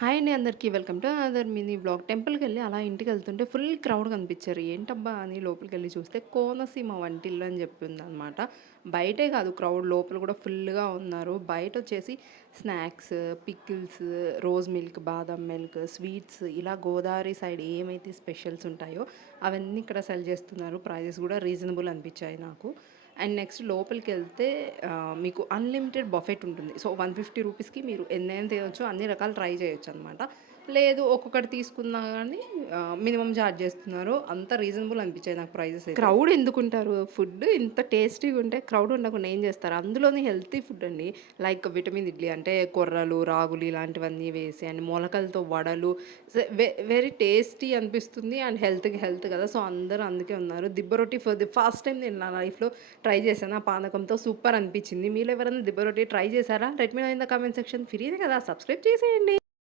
Hi అండి అందరికీ. Welcome to another mini vlog. టెంపుల్‌కెళ్ళి అలా ఇంటికెళ్తుంటే ఫుల్ క్రౌడ్ కనిపిచ్చారు. ఏంటబ్బా అని లోపలికెళ్ళి చూస్తే కోనసీమ వంటిల్లు అని చెప్పి ఉందనమాట. బయటే కాదు క్రౌడ్ లోపల కూడా ఫుల్‌గా ఉన్నారు. బయటొచ్చేసి స్నాక్స్, పికిల్స్, రోజ్ మిల్క్, బాదం మిల్క్, స్వీట్స్ ఇలా గోదావరి సైడ్ ఏమైతే స్పెషల్స్ ఉంటాయో అవన్నీ ఇక్కడ సెల్ చేస్తున్నారు. ప్రైజెస్ కూడా రీజనబుల్ అనిపిచ్చాయి నాకు. అండ్ నెక్స్ట్ లోపలికెళ్తే మీకు అన్‌లిమిటెడ్ బఫెట్ ఉంటుంది. సో, 150 రూపీస్‌కి మీరు ఎన్నైనా తినొచ్చు. అన్ని రకాలు ట్రై చేయొచ్చనమాట. లేదు ఒక్కొక్కటి తీసుకున్నా గానీ మినిమమ్ చార్జ్ చేస్తున్నారు. అంత రీజనబుల్ అనిపించాయి నాకు ప్రైజెస్ అయితే. క్రౌడ్ ఎందుకుంటారు? ఫుడ్ ఇంత టేస్టీగా ఉంటే క్రౌడ్ ఉండకుండా ఏం చేస్తారు? అందులోని హెల్తీ ఫుడ్ అండి. లైక్ విటమిన్ ఇడ్లీ అంటే కొర్రలు, రాగులు ఇలాంటివన్నీ వేసి అండ్ మొలకలతో వడలు వెరీ టేస్టీ అనిపిస్తుంది. అండ్ హెల్త్‌కి హెల్త్ కదా! సో, అందరూ అందుకే ఉన్నారు. దిబ్బ రొట్టి ఫర్ ది ఫస్ట్ టైమ్ నేను నా లైఫ్‌లో ట్రై చేశాను. ఆ పానకంతో సూపర్ అనిపించింది. మీలో ఎవరైనా దిబ్బ రొట్టి ట్రై చేశారా? Let me know in the comment section. ఫ్రీనే కదా! సబ్స్క్రైబ్ చేసేయండి.